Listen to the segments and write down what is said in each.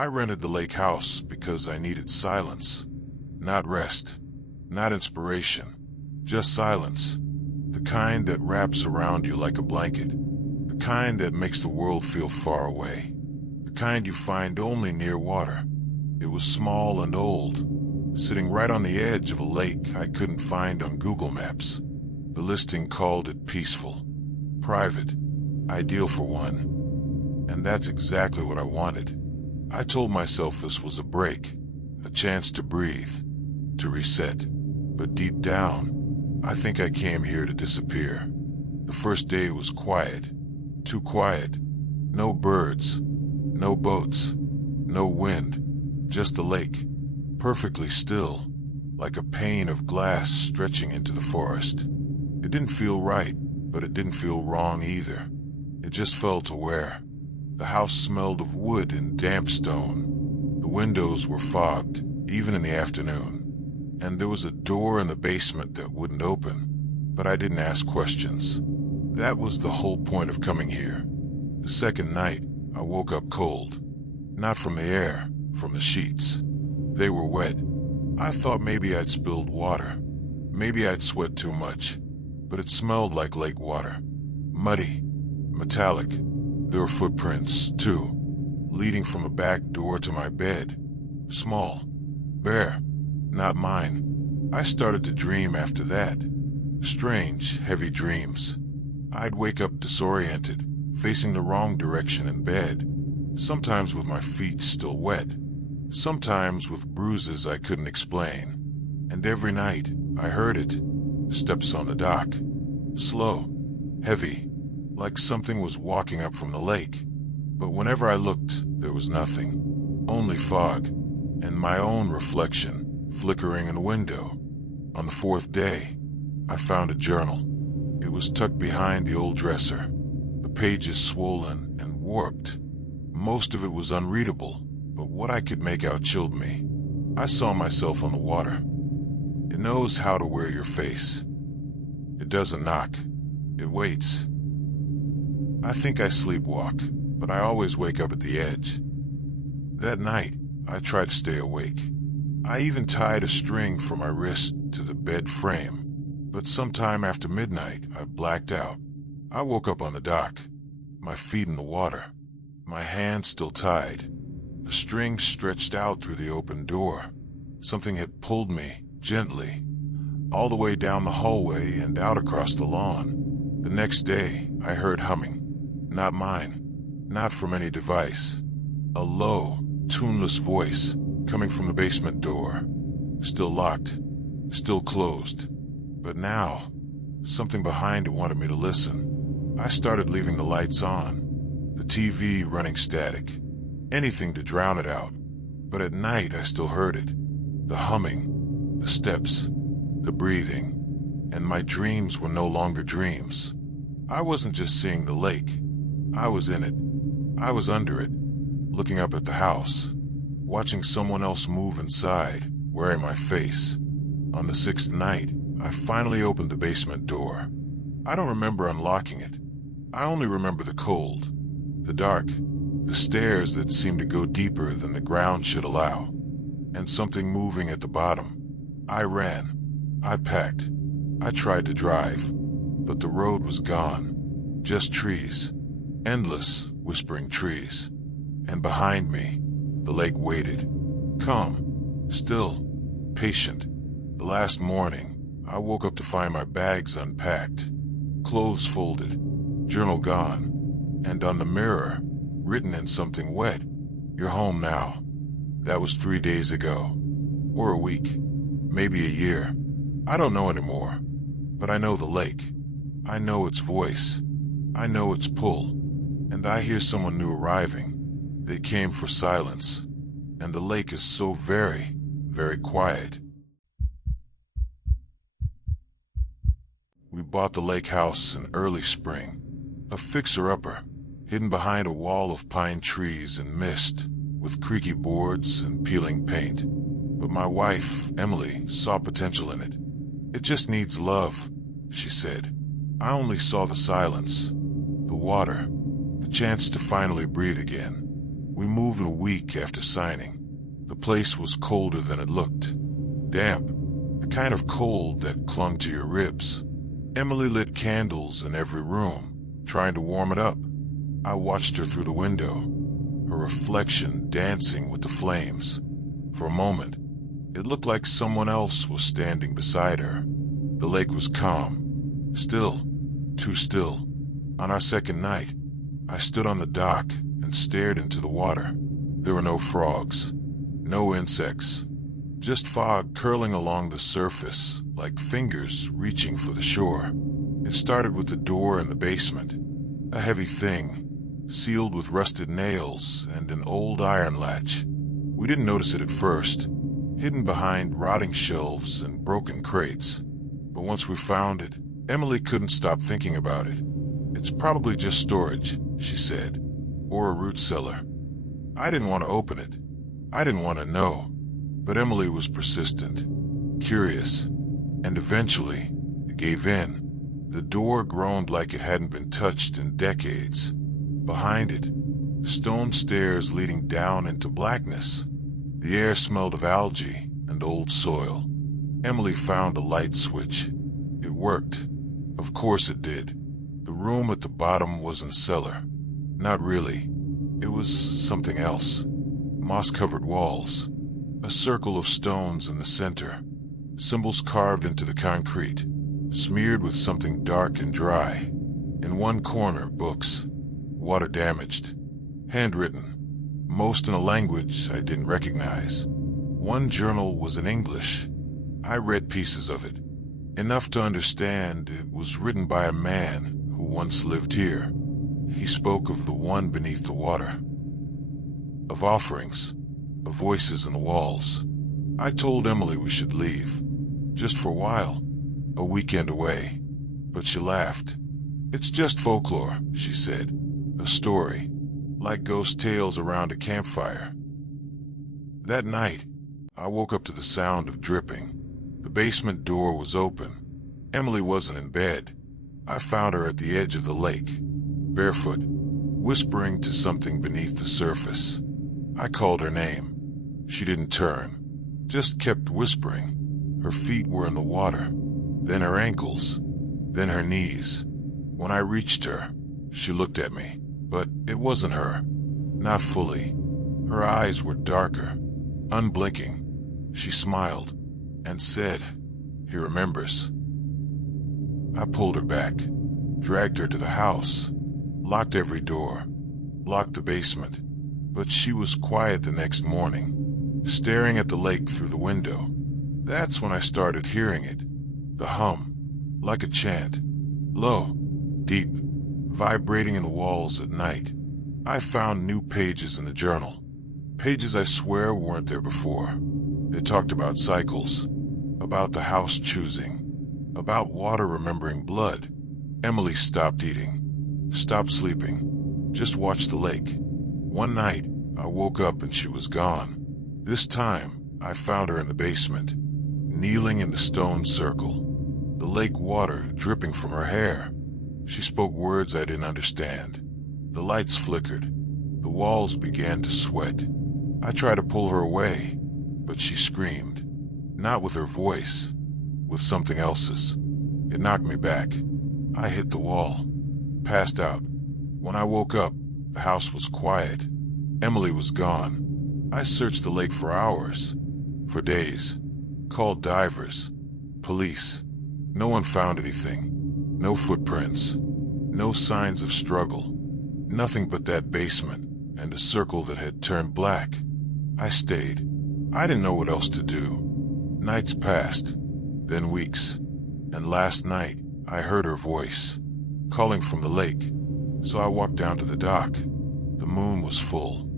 I rented the lake house because I needed silence. Not rest, not inspiration, just silence. The kind that wraps around you like a blanket. The kind that makes the world feel far away. The kind you find only near water. It was small and old, sitting right on the edge of a lake I couldn't find on Google Maps. The listing called it peaceful, private, ideal for one. And that's exactly what I wanted. I told myself this was a break, a chance to breathe, to reset. But deep down, I think I came here to disappear. The first day was quiet, too quiet. No birds, no boats, no wind, just the lake, perfectly still, like a pane of glass stretching into the forest. It didn't feel right, but it didn't feel wrong either. It just felt aware. The house smelled of wood and damp stone. The windows were fogged, even in the afternoon. And there was a door in the basement that wouldn't open, but I didn't ask questions. That was the whole point of coming here. The second night, I woke up cold. Not from the air, from the sheets. They were wet. I thought maybe I'd spilled water. Maybe I'd sweat too much. But it smelled like lake water. Muddy, metallic. There were footprints, too, leading from a back door to my bed. Small, bare, not mine. I started to dream after that. Strange, heavy dreams. I'd wake up disoriented, facing the wrong direction in bed, sometimes with my feet still wet, sometimes with bruises I couldn't explain. And every night, I heard it. Steps on the dock. Slow, heavy, like something was walking up from the lake. But whenever I looked, there was nothing. Only fog, and my own reflection flickering in a window. On the fourth day, I found a journal. It was tucked behind the old dresser, the pages swollen and warped. Most of it was unreadable, but what I could make out chilled me. I saw myself on the water. It knows how to wear your face. It doesn't knock. It waits. I think I sleepwalk, but I always wake up at the edge. That night, I tried to stay awake. I even tied a string from my wrist to the bed frame, but sometime after midnight, I blacked out. I woke up on the dock, my feet in the water, my hands still tied, the string stretched out through the open door. Something had pulled me, gently, all the way down the hallway and out across the lawn. The next day, I heard humming. Not mine, not from any device. A low, tuneless voice coming from the basement door. Still locked, still closed. But now, something behind it wanted me to listen. I started leaving the lights on, the TV running static, anything to drown it out. But at night, I still heard it. The humming, the steps, the breathing. And my dreams were no longer dreams. I wasn't just seeing the lake. I was in it. I was under it, looking up at the house, watching someone else move inside, wearing my face. On the sixth night, I finally opened the basement door. I don't remember unlocking it. I only remember the cold, the dark, the stairs that seemed to go deeper than the ground should allow, and something moving at the bottom. I ran. I packed. I tried to drive, but the road was gone. Just trees. Endless, whispering trees. And behind me, the lake waited. Calm, still, patient. The last morning, I woke up to find my bags unpacked, clothes folded, journal gone, and on the mirror, written in something wet, "You're home now." That was 3 days ago. Or a week. Maybe a year. I don't know anymore. But I know the lake. I know its voice. I know its pull. And I hear someone new arriving. They came for silence. And the lake is so very, very quiet. We bought the lake house in early spring. A fixer-upper, hidden behind a wall of pine trees and mist, with creaky boards and peeling paint. But my wife, Emily, saw potential in it. "It just needs love," she said. I only saw the silence, the water, the chance to finally breathe again. We moved a week after signing. The place was colder than it looked. Damp, the kind of cold that clung to your ribs. Emily lit candles in every room, trying to warm it up. I watched her through the window, her reflection dancing with the flames. For a moment, it looked like someone else was standing beside her. The lake was calm, still, too still. On our second night, I stood on the dock and stared into the water. There were no frogs, no insects, just fog curling along the surface like fingers reaching for the shore. It started with the door in the basement, a heavy thing, sealed with rusted nails and an old iron latch. We didn't notice it at first, hidden behind rotting shelves and broken crates. But once we found it, Emily couldn't stop thinking about it. It's probably just storage, she said, or a root cellar. I didn't want to open it. I didn't want to know. But Emily was persistent, curious, and eventually it gave in. The door groaned like it hadn't been touched in decades. Behind it, stone stairs leading down into blackness. The air smelled of algae and old soil. Emily found a light switch. It worked. Of course it did. The room at the bottom wasn't a cellar. Not really. It was something else. Moss-covered walls. A circle of stones in the center. Symbols carved into the concrete, smeared with something dark and dry. In one corner, books. Water-damaged. Handwritten. Most in a language I didn't recognize. One journal was in English. I read pieces of it. Enough to understand it was written by a man who once lived here. He spoke of the one beneath the water. Of offerings. Of voices in the walls. I told Emily we should leave. Just for a while. A weekend away. But she laughed. It's just folklore, she said. A story. Like ghost tales around a campfire. That night, I woke up to the sound of dripping. The basement door was open. Emily wasn't in bed. I found her at the edge of the lake, barefoot, whispering to something beneath the surface. I called her name. She didn't turn, just kept whispering. Her feet were in the water, then her ankles, then her knees. When I reached her, she looked at me, but it wasn't her. Not fully. Her eyes were darker, unblinking. She smiled and said, "He remembers." I pulled her back, dragged her to the house, locked every door, locked the basement. But she was quiet the next morning, staring at the lake through the window. That's when I started hearing it. The hum, like a chant. Low, deep, vibrating in the walls at night. I found new pages in the journal. Pages I swear weren't there before. They talked about cycles, about the house choosing, about water remembering blood. Emily stopped eating, stopped sleeping, just watched the lake. One night, I woke up and she was gone. This time, I found her in the basement, kneeling in the stone circle, the lake water dripping from her hair. She spoke words I didn't understand. The lights flickered. The walls began to sweat. I tried to pull her away, but she screamed. Not with her voice, with something else's. It knocked me back. I hit the wall, passed out. When I woke up, the house was quiet. Emily was gone. I searched the lake for hours, for days. Called divers, police. No one found anything. No footprints. No signs of struggle. Nothing but that basement and a circle that had turned black. I stayed. I didn't know what else to do. Nights passed, then weeks. And last night, I heard her voice, calling from the lake. So I walked down to the dock. The moon was full.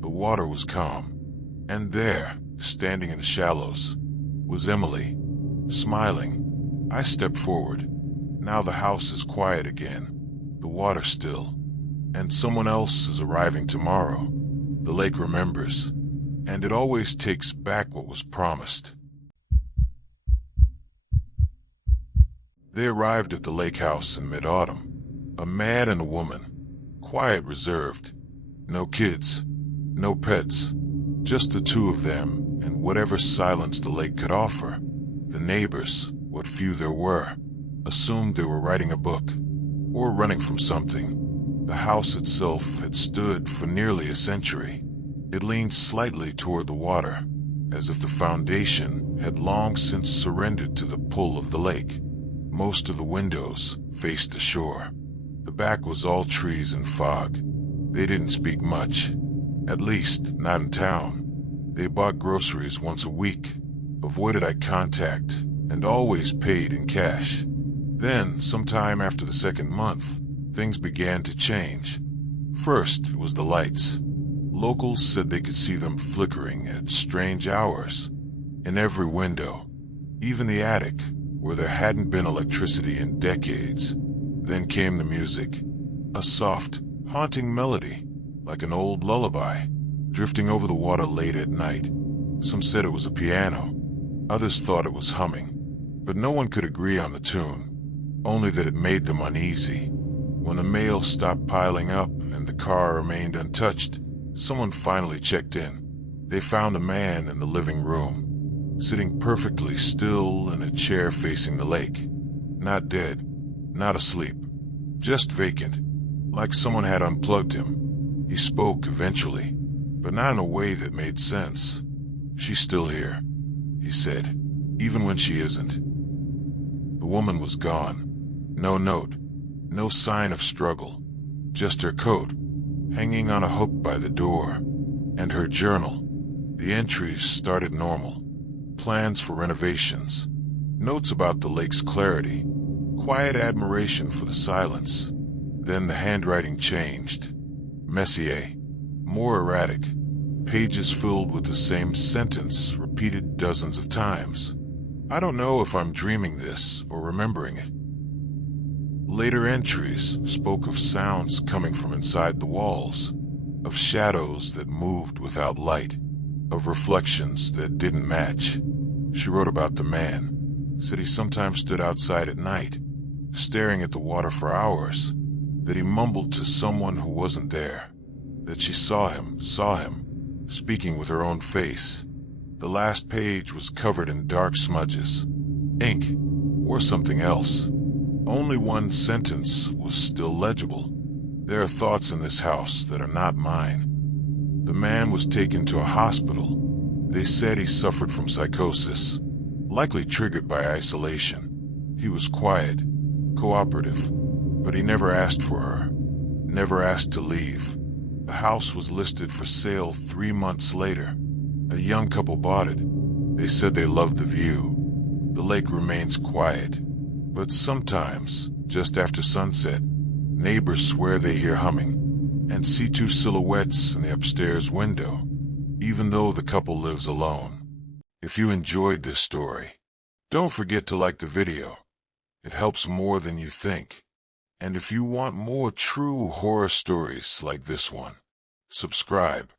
The water was calm. And there, standing in the shallows, was Emily, smiling. I stepped forward. Now the house is quiet again. The water still. And someone else is arriving tomorrow. The lake remembers. And it always takes back what was promised. They arrived at the lake house in mid-autumn. A man and a woman. Quiet, reserved. No kids. No pets, just the two of them and whatever silence the lake could offer. The neighbors, what few there were, assumed they were writing a book or running from something. The house itself had stood for nearly a century. It leaned slightly toward the water, as if the foundation had long since surrendered to the pull of the lake. Most of the windows faced the shore. The back was all trees and fog. They didn't speak much, at least not in town. They bought groceries once a week, avoided eye contact, and always paid in cash. Then, sometime after the second month, things began to change. First, it was the lights. Locals said they could see them flickering at strange hours. In every window, even the attic, where there hadn't been electricity in decades. Then came the music. A soft, haunting melody, like an old lullaby, drifting over the water late at night. Some said it was a piano. Others thought it was humming. But no one could agree on the tune, only that it made them uneasy. When the mail stopped piling up and the car remained untouched, someone finally checked in. They found a man in the living room, sitting perfectly still in a chair facing the lake. Not dead, not asleep, just vacant, like someone had unplugged him. He spoke eventually, but not in a way that made sense. "She's still here," he said, "even when she isn't." The woman was gone. No note, no sign of struggle, just her coat, hanging on a hook by the door, and her journal. The entries started normal. Plans for renovations, notes about the lake's clarity, quiet admiration for the silence. Then the handwriting changed. Messier, more erratic, pages filled with the same sentence repeated dozens of times. I don't know if I'm dreaming this or remembering it. Later entries spoke of sounds coming from inside the walls, of shadows that moved without light, of reflections that didn't match. She wrote about the man, said he sometimes stood outside at night, staring at the water for hours, that he mumbled to someone who wasn't there, that she saw him, speaking with her own face. The last page was covered in dark smudges, ink, or something else. Only one sentence was still legible. "There are thoughts in this house that are not mine." The man was taken to a hospital. They said he suffered from psychosis, likely triggered by isolation. He was quiet, cooperative, but he never asked for her, never asked to leave. The house was listed for sale 3 months later. A young couple bought it. They said they loved the view. The lake remains quiet, but sometimes, just after sunset, neighbors swear they hear humming and see 2 silhouettes in the upstairs window, even though the couple lives alone. If you enjoyed this story, don't forget to like the video. It helps more than you think. And if you want more true horror stories like this one, subscribe.